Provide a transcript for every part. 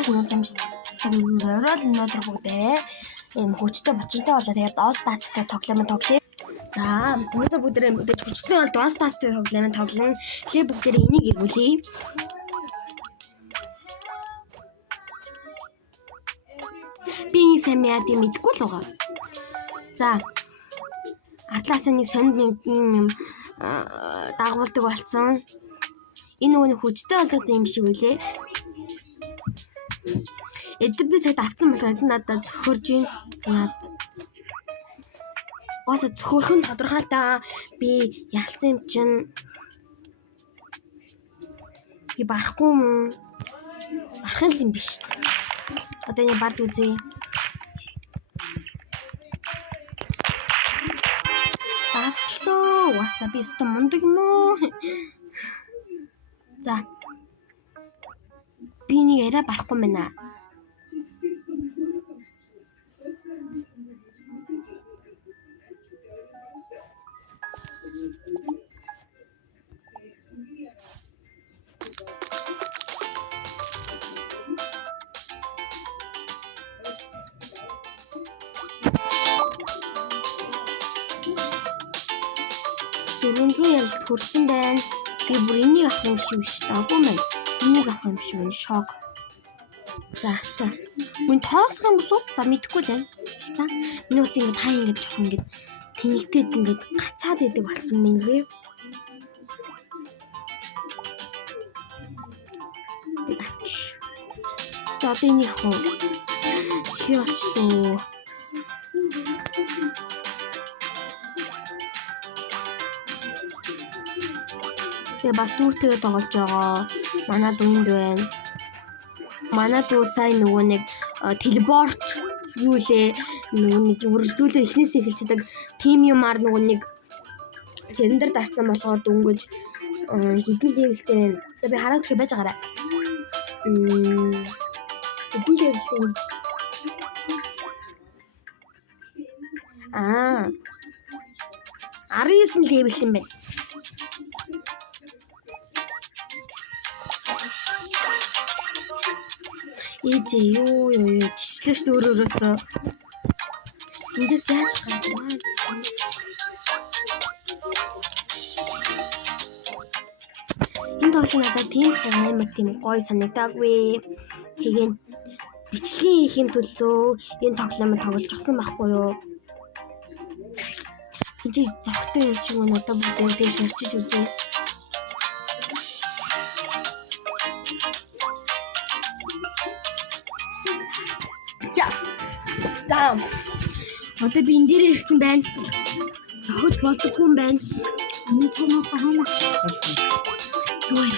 Гайх ороод өнөөдөр бүгдээ ийм хүчтэй бочонтой болоо тэгээд доос таацтай тоглоом тоглоё. За өнөөдөр бүгдээ мэдээж хүчтэй бол доос таацтай тоглоом тоглоно. Тэгээ бүгдээ энийг иргүүлье. Би сайн яадаг мэдгүй л байгаа. За Атласны сонд юм дагуулдаг болсон. Энэ нөгөө хүчтэй болоод юм шиг үлээ. Эдгээр би сайд авсан болохоор энэ надад зөвхөрж байна. Оос зөвхөрх нь тодорхой та би ялсан юм чинь би барахгүй юм. Барах юм биш. Одоо энэ барж үзье. Авчлаа. Васаби өстө мундаг юм уу? За. Би нэг яриа барахгүй байна. Хүрсэн байна. Би бүр энийг авах юм шиг биш даагүй мэн. Энийг авах юм шиг байна. Шок. За. Мөн тоосох юм болов? За мэдэхгүй л байна. Та миний үс ингэ хаа ингэ жоох ингэ тэнэгтэй ингэ гацаад идэг болсон юм лээ. За би нэг хоо. Тэр очлоо. Тэгээ бас түүхтэйгээ тоглож байгаа. Манай дүүнд байна. Манай дүү сайн нөгөө нэг телепорт юу лээ нөгөө нэг үргэлжлүүлээ эхнээс эхэлчихдэг тим юмар нөгөө нэг тэрэн дээр дарсан болохоор дөнгөж хэдэн левелтэй байна. За би хараад их байж байгаарай. Хэдэн левелтэй. 19 левел юм байна. Ээжээ юу чичлэгч өөрөөсөө эндээс яаж гарч байна? Энэ тоглоом надад тийм амар тийм гоё санагдаагүй. Тэгээд бичлэгийн хийхин төлөө энэ тоглоомыг тоглож авсан байхгүй юу? Тэгж зохтой юм шиг надад бүгд дээр шарчиж үзье. За. Одоо би энэ дээр ирсэн байна. Зохиж болдоггүй юм байна. Миний цаанаа хаана болсон? Юу вэ?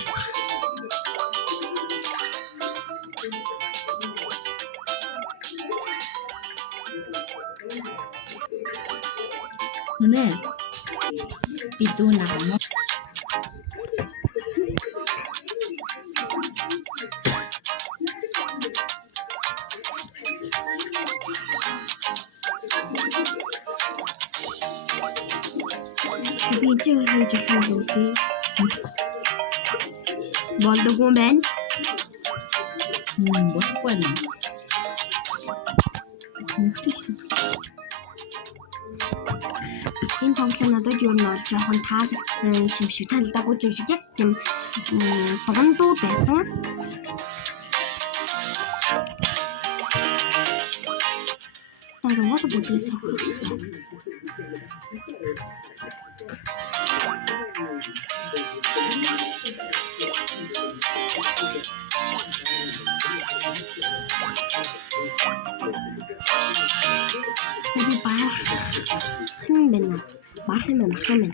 Мөнэ. Би дүүнаа юм. Би ч хийж болох юм үү? Болдоггүй юм байна. Болохгүй юм. Энэ тоглоом надад юу нэр жоохон таалагдсан юм шиг таалдаагүй юм шиг яг тийм богондуу байсан. Одоо what about this? Jadi parah. Benar. Parah.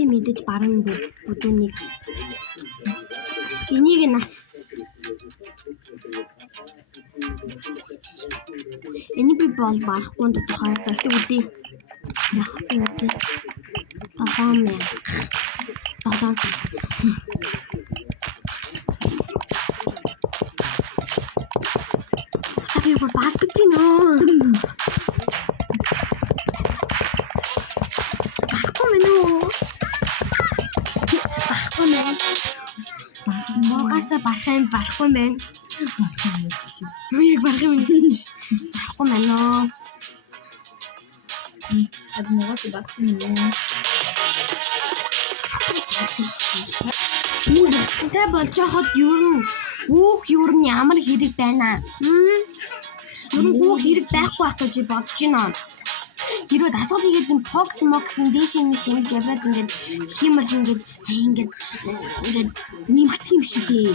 Ini мэдээж баран бүдүүнийг. Энийг нас. Энийг би бол барахгүй тодорхой залтыг үзье. Яг би үзье. Ахаа. Tapi berbatu cino. Aku menu. Угаасаа барахгүй юм байна. Юу яг барах юм бэ? Барахгүй байна оо. Аз могоос багсан юм. Энэ бэлчинтэй болж байхад юу нь ямар хэрэг байна? Юу нь хэрэг байхгүй байх гэж бодож байна. Хэрвээ дасгал хийгээд энэ Pokemon дээш ингэж яваад ингээд хиймэл ингээд нэмэгдэх юм шиг дээ.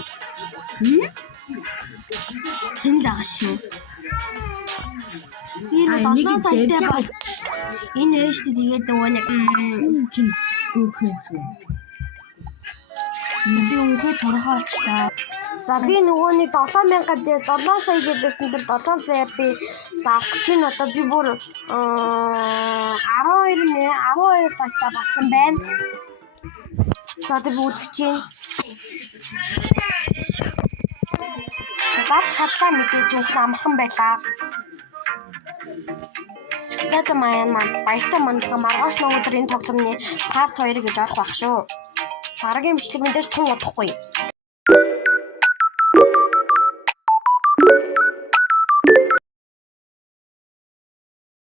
Сэнэл байгаа шүү. Энэ 7 саятай бол энэ ээжтэй тэгээд нөгөө нэг би үнэхээр торхоо болчихлоо. За би нөгөө нэг 7000 дээр 7 сая гэдээсэн тэр 7 сая би авах чинь одоо би бүр 12 цагтаа болсон байна. За би үзэж чинь. Гад чадлаа мэдээж үгүй амархан байлаа. За маань баяртай мандах маргааш өдөр энэ тогломны part 2 гэж орох байх шүү. Дараагийн бичлэг мэдээж тун удахгүй.